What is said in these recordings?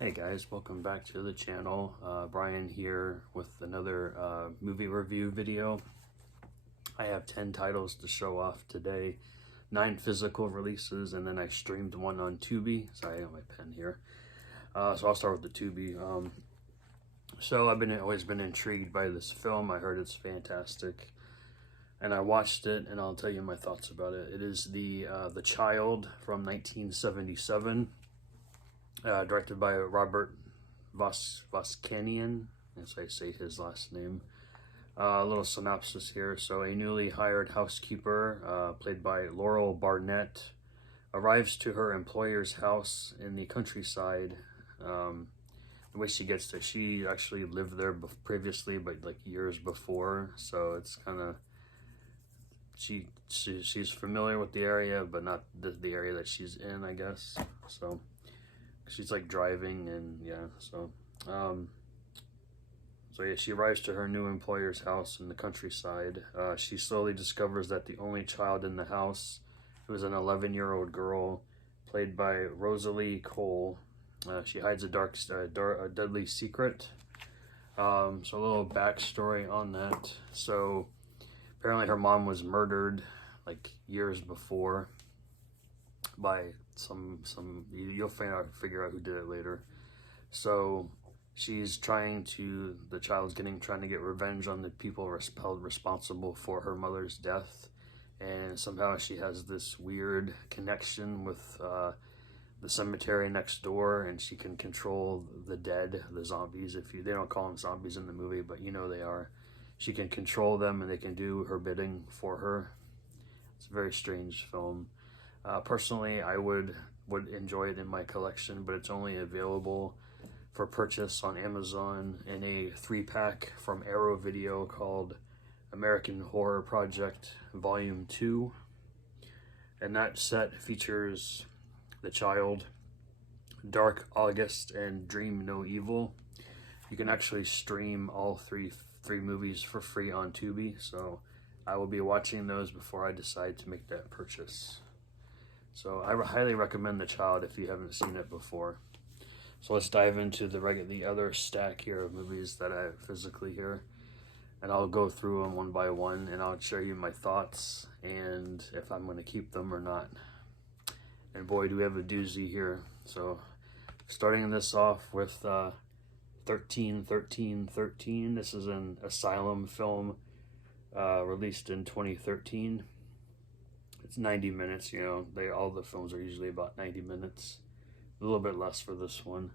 Hey guys, welcome back to the channel. Brian here with another movie review video. I have 10 titles to show off today, 9 physical releases, and then I streamed one on Tubi. Sorry, I have my pen here. So I'll start with the Tubi. So I've always been intrigued by this film. I heard it's fantastic, and I watched it, and I'll tell you my thoughts about it. It is The Child from 1977. Directed by Robert Voskanian, as I say his last name. A little synopsis here. So a newly hired housekeeper, played by Laurel Barnett, arrives to her employer's house in the countryside. The way she gets there, she actually lived there previously, but like years before. So it's kind of, she's familiar with the area, but not the area that she's in, I guess. So she's like driving, and yeah, so yeah, she arrives to her new employer's house in the countryside. She slowly discovers that the only child in the house was an 11-year-old girl played by Rosalie Cole. She hides a deadly secret. So a little backstory on that. So apparently her mom was murdered like years before by you'll figure out who did it later. So she's trying to get revenge on the people held responsible for her mother's death, and somehow she has this weird connection with the cemetery next door, and she can control the dead, the zombies. They don't call them zombies in the movie, but you know they are. She can control them, and they can do her bidding for her. It's a very strange film. Personally, I would enjoy it in my collection, but it's only available for purchase on Amazon in a 3-pack from Arrow Video called American Horror Project Volume 2. And that set features The Child, Dark August, and Dream No Evil. You can actually stream all three movies for free on Tubi, so I will be watching those before I decide to make that purchase. So I highly recommend The Child if you haven't seen it before. So let's dive into the other stack here of movies that I have physically here. And I'll go through them one by one, and I'll share you my thoughts and if I'm going to keep them or not. And boy, do we have a doozy here. So starting this off with 13-13-13. This is an Asylum film released in 2013. It's 90 minutes, you know, all the films are usually about 90 minutes. A little bit less for this one.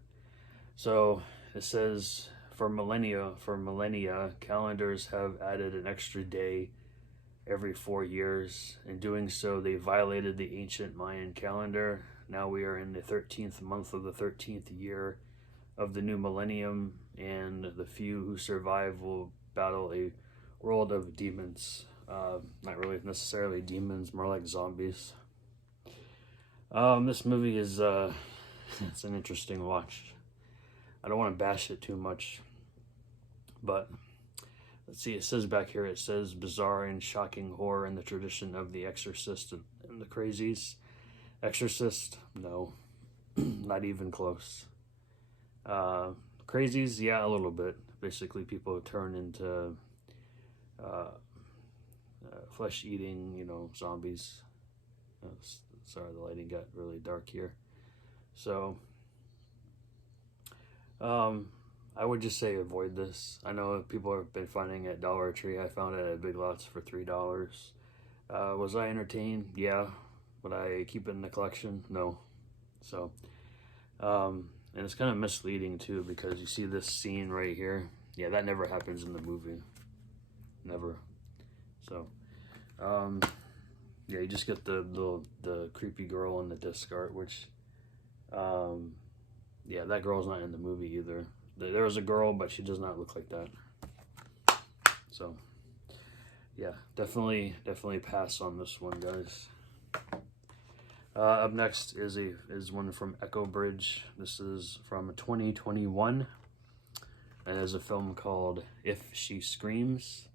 So it says, for millennia, calendars have added an extra day every 4 years. In doing so, they violated the ancient Mayan calendar. Now we are in the 13th month of the 13th year of the new millennium, and the few who survive will battle a world of demons. Not really necessarily demons, more like zombies. This movie is it's an interesting watch. I don't want to bash it too much, but let's see. It says back here, it says bizarre and shocking horror in the tradition of The Exorcist and the Crazies. Exorcist, no, not even close. Crazies, yeah, a little bit. Basically, people turn into flesh-eating, you know, zombies. Sorry, the lighting got really dark here. So, I would just say avoid this. I know people have been finding it at Dollar Tree. I found it at Big Lots for $3. Was I entertained? Yeah. Would I keep it in the collection? No. So, and it's kind of misleading too, because you see this scene right here. Yeah, that never happens in the movie. Never. So, yeah, you just get the creepy girl in the disc art, which, yeah, that girl's not in the movie either. There was a girl, but she does not look like that. So, yeah, definitely pass on this one, guys. Up next is one from Echo Bridge. This is from 2021, and is a film called If She Screams.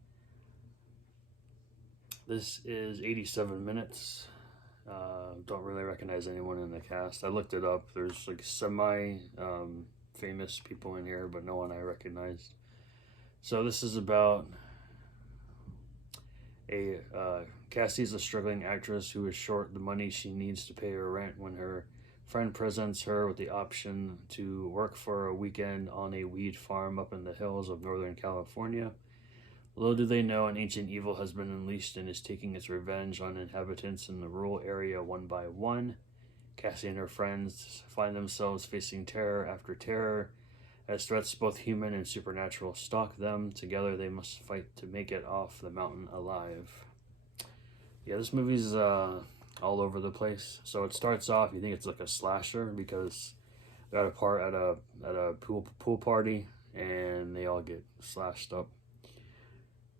This is 87 minutes. Don't really recognize anyone in the cast. I looked it up. There's like famous people in here, but no one I recognized. So this is about Cassie's a struggling actress who is short the money she needs to pay her rent when her friend presents her with the option to work for a weekend on a weed farm up in the hills of Northern California. Little do they know, an ancient evil has been unleashed and is taking its revenge on inhabitants in the rural area one by one. Cassie and her friends find themselves facing terror after terror as threats both human and supernatural stalk them. Together they must fight to make it off the mountain alive. Yeah, this movie's all over the place. So it starts off, you think it's like a slasher because they're at a pool party and they all get slashed up.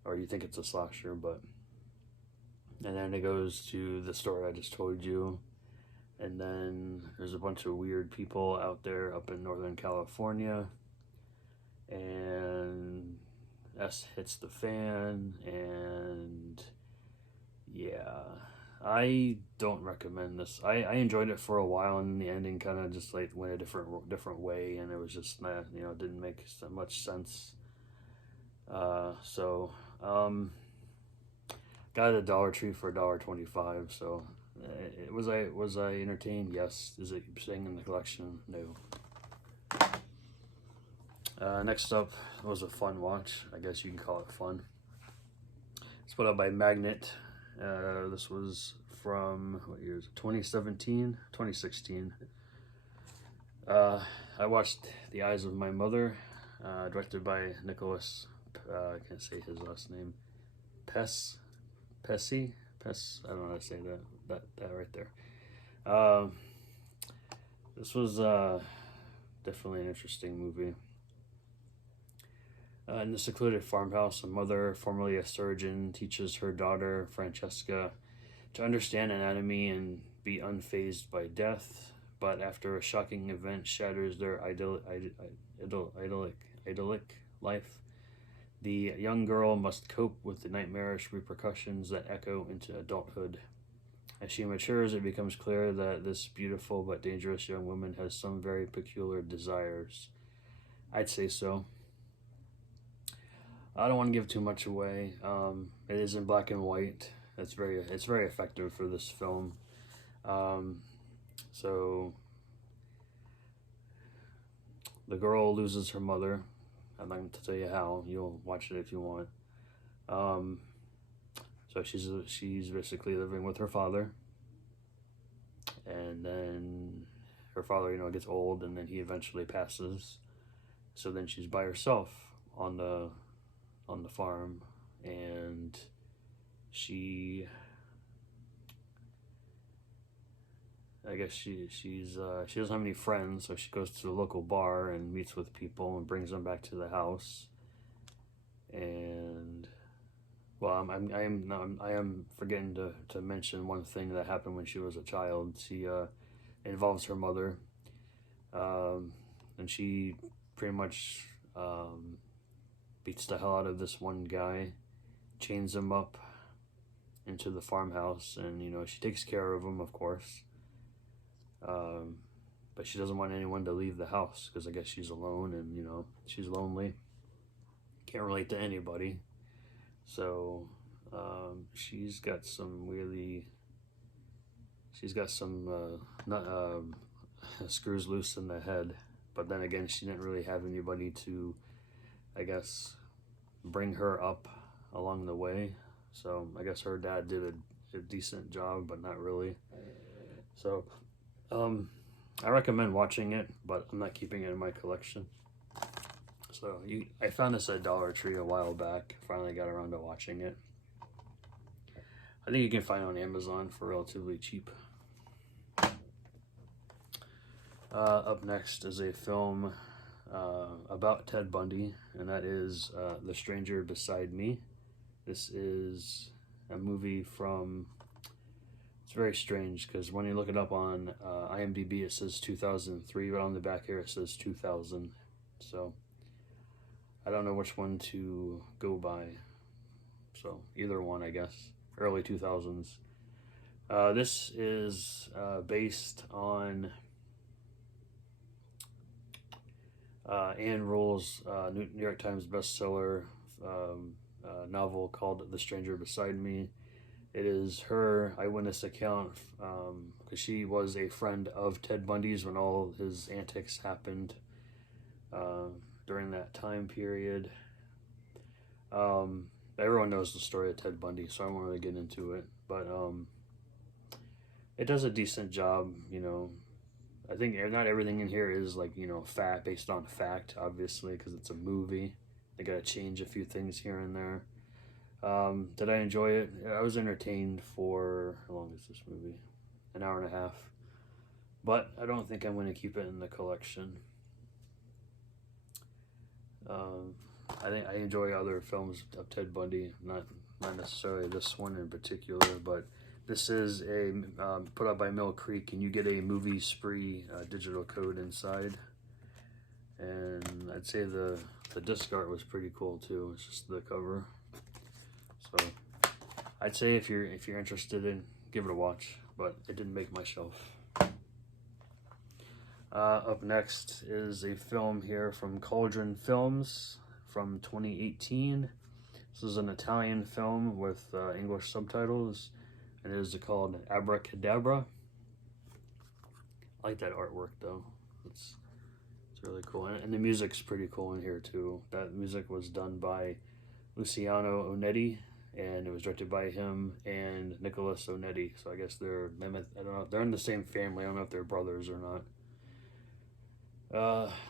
Or you think it's a slasher, but... And then it goes to the story I just told you. And then there's a bunch of weird people out there up in Northern California. And S hits the fan. And yeah, I don't recommend this. I enjoyed it for a while, and the ending kind of just like went a different way, and it was just not, didn't make so much sense. Got a Dollar Tree for $1.25. So, was I entertained? Yes. Is it staying in the collection? No. Next up was a fun watch. I guess you can call it fun. It's put out by Magnet. This was from what year is it? 2017, 2016. I watched The Eyes of My Mother, directed by Nicolas. I can't say his last name. Pesce. I don't know how to say that right there. This was definitely an interesting movie. In the secluded farmhouse, a mother, formerly a surgeon, teaches her daughter, Francesca, to understand anatomy and be unfazed by death. But after a shocking event shatters their idyllic life, the young girl must cope with the nightmarish repercussions that echo into adulthood. As she matures, it becomes clear that this beautiful but dangerous young woman has some very peculiar desires. I'd say so. I don't want to give too much away. It is in black and white. It's very effective for this film. So the girl loses her mother. I'm not going to tell you how. You'll watch it if you want. So she's basically living with her father, and then her father, gets old, and then he eventually passes. So then she's by herself on the farm, and she doesn't have any friends, so she goes to the local bar and meets with people and brings them back to the house. And well, I am forgetting to mention one thing that happened when she was a child. She involves her mother, and she pretty much beats the hell out of this one guy, chains him up into the farmhouse, and she takes care of him, of course. But she doesn't want anyone to leave the house because I guess she's alone, and she's lonely, can't relate to anybody. So she's got some screws loose in the head. But then again, she didn't really have anybody to, I guess, bring her up along the way. So I guess her dad did a decent job, but not really. So I recommend watching it, but I'm not keeping it in my collection. So I found this at Dollar Tree a while back. Finally got around to watching it. I think you can find it on Amazon for relatively cheap. Up next is a film about Ted Bundy, and that is The Stranger Beside Me. This is a movie from... It's very strange because when you look it up on IMDb, it says 2003, but on the back here it says 2000. So I don't know which one to go by. So either one, I guess. Early 2000s. This is based on Anne Rule's New York Times bestseller novel called The Stranger Beside Me. It is her eyewitness account because she was a friend of Ted Bundy's when all his antics happened during that time period. Everyone knows the story of Ted Bundy, so I won't really get into it. But it does a decent job, you know. I think not everything in here is like, you know, based on fact, obviously, because it's a movie. They got to change a few things here and there. Did I enjoy it? I was entertained for, how long is this movie? An hour and a half. But I don't think I'm going to keep it in the collection. I think I enjoy other films of Ted Bundy, not necessarily this one in particular, but this is a put out by Mill Creek, and you get a movie spree digital code inside. And I'd say the disc art was pretty cool too. It's just the cover. So I'd say if you're interested in, give it a watch, but it didn't make my shelf. Up next is a film here from Cauldron Films from 2018. This is an Italian film with English subtitles, and it is called Abrakadabra. I like that artwork though. It's really cool, and the music's pretty cool in here too. That music was done by Luciano Onetti, and it was directed by him and Nicolas Onetti. So I guess I don't know, they're in the same family. I don't know if they're brothers or not.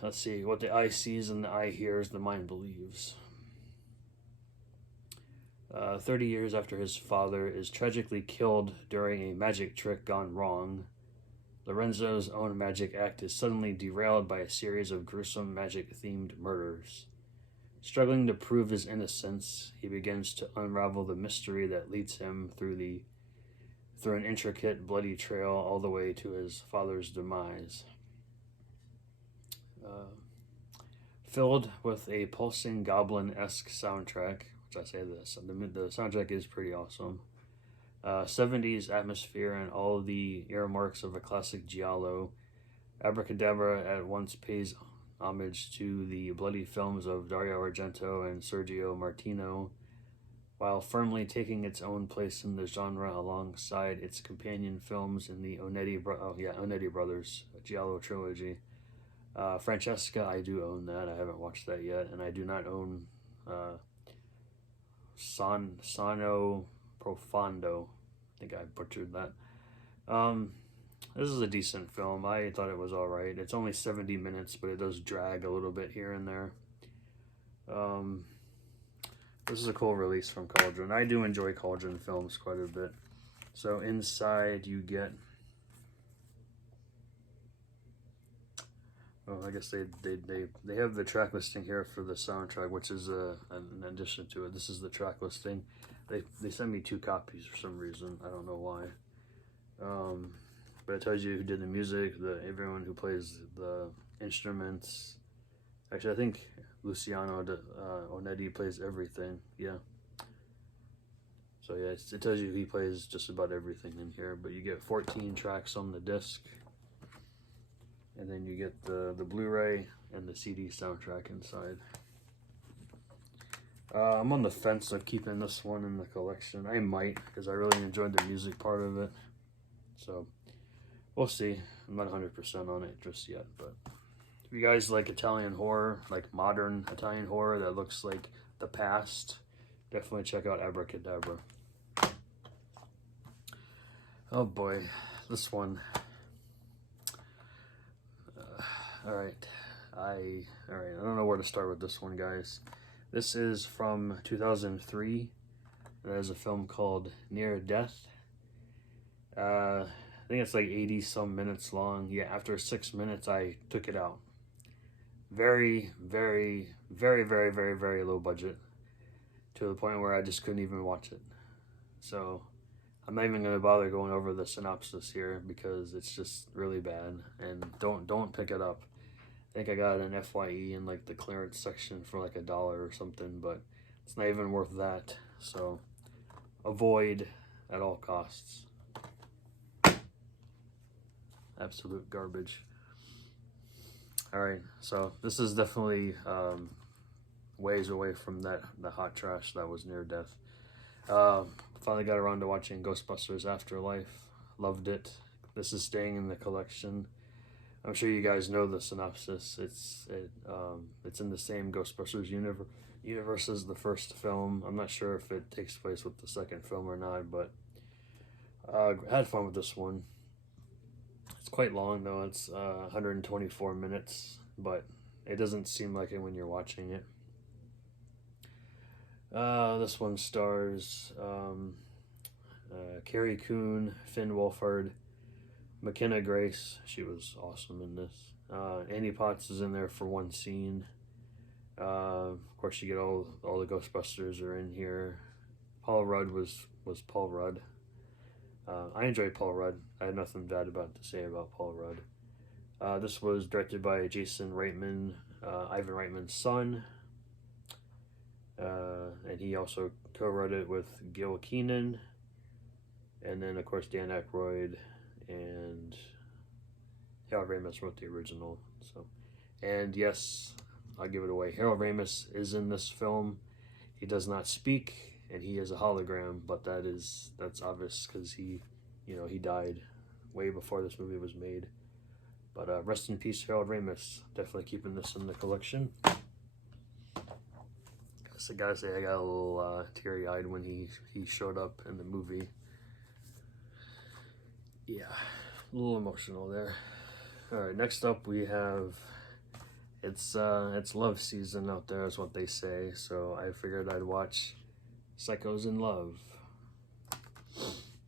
Let's see. What the eye sees and the eye hears, the mind believes. 30 years after his father is tragically killed during a magic trick gone wrong, Lorenzo's own magic act is suddenly derailed by a series of gruesome magic-themed murders. Struggling to prove his innocence, he begins to unravel the mystery that leads him through an intricate, bloody trail all the way to his father's demise. Filled with a pulsing goblin-esque soundtrack, which I say this, the soundtrack is pretty awesome. 70s atmosphere and all the earmarks of a classic giallo, Abrakadabra at once pays homage to the bloody films of Dario Argento and Sergio Martino, while firmly taking its own place in the genre alongside its companion films in the Onetti Brothers Giallo trilogy. Francesca, I do own that. I haven't watched that yet, and I do not own Sano Profondo. I think I butchered that. This is a decent film. I thought it was alright. It's only 70 minutes, but it does drag a little bit here and there. This is a cool release from Cauldron. I do enjoy Cauldron films quite a bit. So inside you get... Oh, I guess they have the track listing here for the soundtrack, which is an addition to it. This is the track listing. They sent me 2 copies for some reason. I don't know why. But it tells you who did the music, everyone who plays the instruments. Actually, I think Luciano Onetti plays everything. Yeah. So yeah, it tells you he plays just about everything in here. But you get 14 tracks on the disc. And then you get the Blu-ray and the CD soundtrack inside. I'm on the fence of keeping this one in the collection. I might, because I really enjoyed the music part of it. So, we'll see. I'm not 100% on it just yet. But if you guys like Italian horror, like modern Italian horror that looks like the past, definitely check out Abrakadabra. Oh boy, this one... Alright, I don't know where to start with this one, guys. This is from 2003. There's a film called Near Death. I think it's like 80 some minutes long. Yeah, after 6 minutes, I took it out. Very, very, very, very, very, very low budget, to the point where I just couldn't even watch it. So I'm not even going to bother going over the synopsis here because it's just really bad, and don't pick it up. I think I got an FYE in like the clearance section for like $1 or something, but it's not even worth that. So avoid at all costs. Absolute garbage. All right, so this is definitely ways away from the hot trash that was near death. Finally got around to watching Ghostbusters Afterlife. Loved it. This is staying in the collection. I'm sure you guys know the synopsis. It's in the same Ghostbusters universe as the first film. I'm not sure if it takes place with the second film or not, but had fun with this one. It's quite long though. It's 124 minutes, but it doesn't seem like it when you're watching it. This one stars Carrie Coon, Finn Wolfhard, McKenna Grace. She was awesome in this. Annie Potts is in there for one scene. Of course, you get all the Ghostbusters are in here. Paul Rudd was Paul Rudd. I enjoyed Paul Rudd. I had nothing bad to say about Paul Rudd. This was directed by Jason Reitman, Ivan Reitman's son. And he also co-wrote it with Gil Keenan. And then, of course, Dan Aykroyd and Harold Ramis wrote the original. So, and yes, I'll give it away. Harold Ramis is in this film. He does not speak, and he is a hologram, but that's obvious because he died way before this movie was made. But rest in peace, Harold Ramis. Definitely keeping this in the collection. I gotta say, I got a little teary-eyed when he showed up in the movie. Yeah, a little emotional there. All right, next up we have it's love season out there, is what they say. So I figured I'd watch Psychos in Love.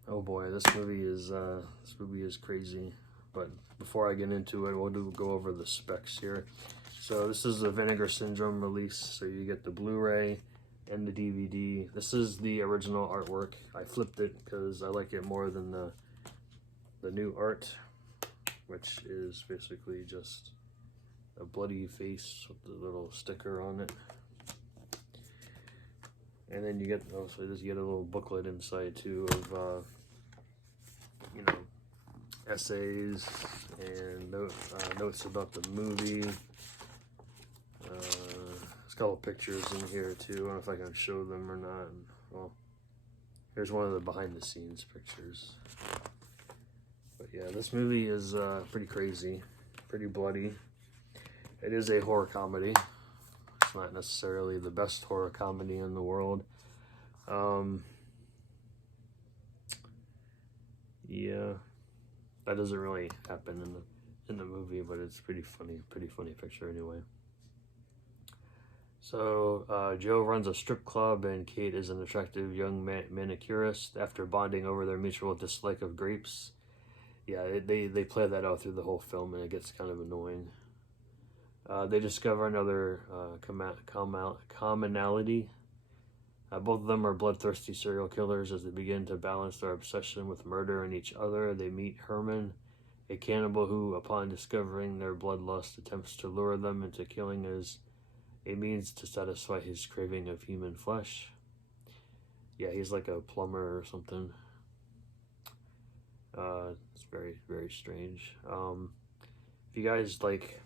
Oh boy, this movie is crazy. But before I get into it, we'll go over the specs here. So this is the Vinegar Syndrome release. So you get the Blu-ray and the DVD. This is the original artwork. I flipped it because I like it more than the new art, which is basically just a bloody face with the little sticker on it. And then you get you get a little booklet inside too of essays and notes about the movie. There's a couple pictures in here too. I don't know if I can show them or not. Well, here's one of the behind the scenes pictures. But yeah, this movie is pretty crazy, pretty bloody. It is a horror comedy. It's not necessarily the best horror comedy in the world. Yeah, that doesn't really happen in the movie, but it's pretty funny picture anyway. So Joe runs a strip club, and Kate is an attractive young manicurist. After bonding over their mutual dislike of grapes, yeah, they play that out through the whole film, and it gets kind of annoying. They discover another commonality. Both of them are bloodthirsty serial killers. As they begin to balance their obsession with murder and each other, they meet Herman, a cannibal who, upon discovering their bloodlust, attempts to lure them into killing as a means to satisfy his craving of human flesh. Yeah, he's like a plumber or something. It's very, very strange. If you guys like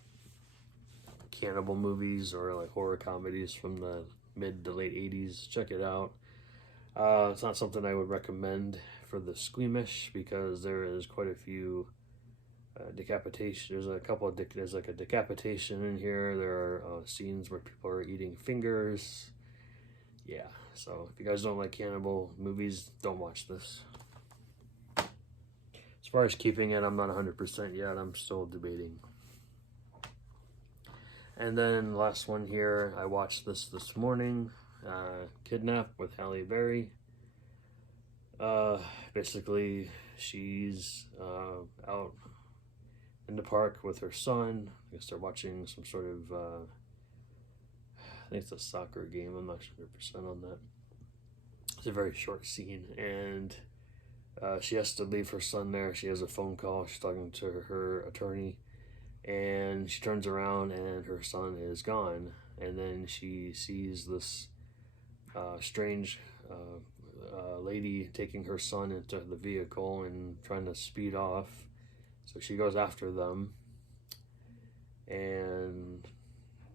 cannibal movies or like horror comedies from the mid to late 80s, check it out. It's not something I would recommend for the squeamish, because there is quite a few decapitation. There's like a decapitation in here. There are scenes where people are eating fingers. Yeah, so if you guys don't like cannibal movies, don't watch this. As far as keeping it, I'm not 100% yet. I'm still debating. And then last one here, I watched this morning, Kidnap with Halle Berry. Basically, she's out in the park with her son. I guess they're watching some sort of, I think it's a soccer game. I'm not 100% on that. It's a very short scene, and she has to leave her son there. She has a phone call. She's talking to her attorney, and she turns around and her son is gone. And then she sees this strange lady taking her son into the vehicle and trying to speed off. So she goes after them, and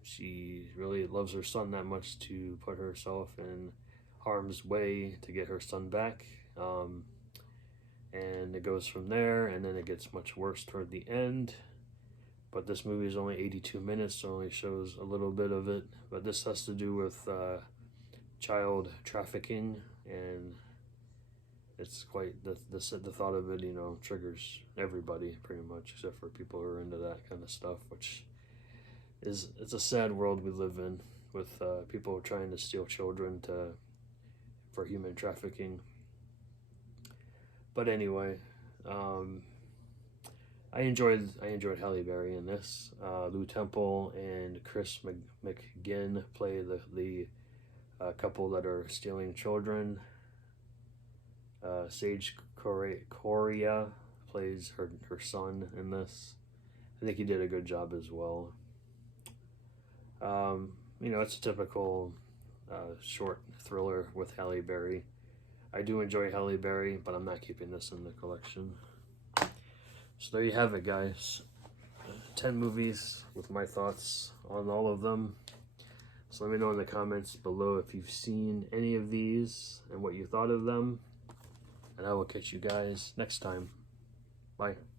she really loves her son that much to put herself in harm's way to get her son back. And it goes from there, and then it gets much worse toward the end. But this movie is only 82 minutes, so it only shows a little bit of it. But this has to do with child trafficking, and it's quite, the thought of it, you know, triggers everybody pretty much, except for people who are into that kind of stuff, which is, it's a sad world we live in, with people trying to steal children for human trafficking. But anyway, I enjoyed Halle Berry in this. Lou Temple and Chris McGinn play the couple that are stealing children. Sage Correa plays her son in this. I think he did a good job as well. You know, it's a typical short thriller with Halle Berry. I do enjoy Halle Berry, but I'm not keeping this in the collection. So there you have it, guys. 10 movies with my thoughts on all of them. So let me know in the comments below if you've seen any of these and what you thought of them. And I will catch you guys next time. Bye.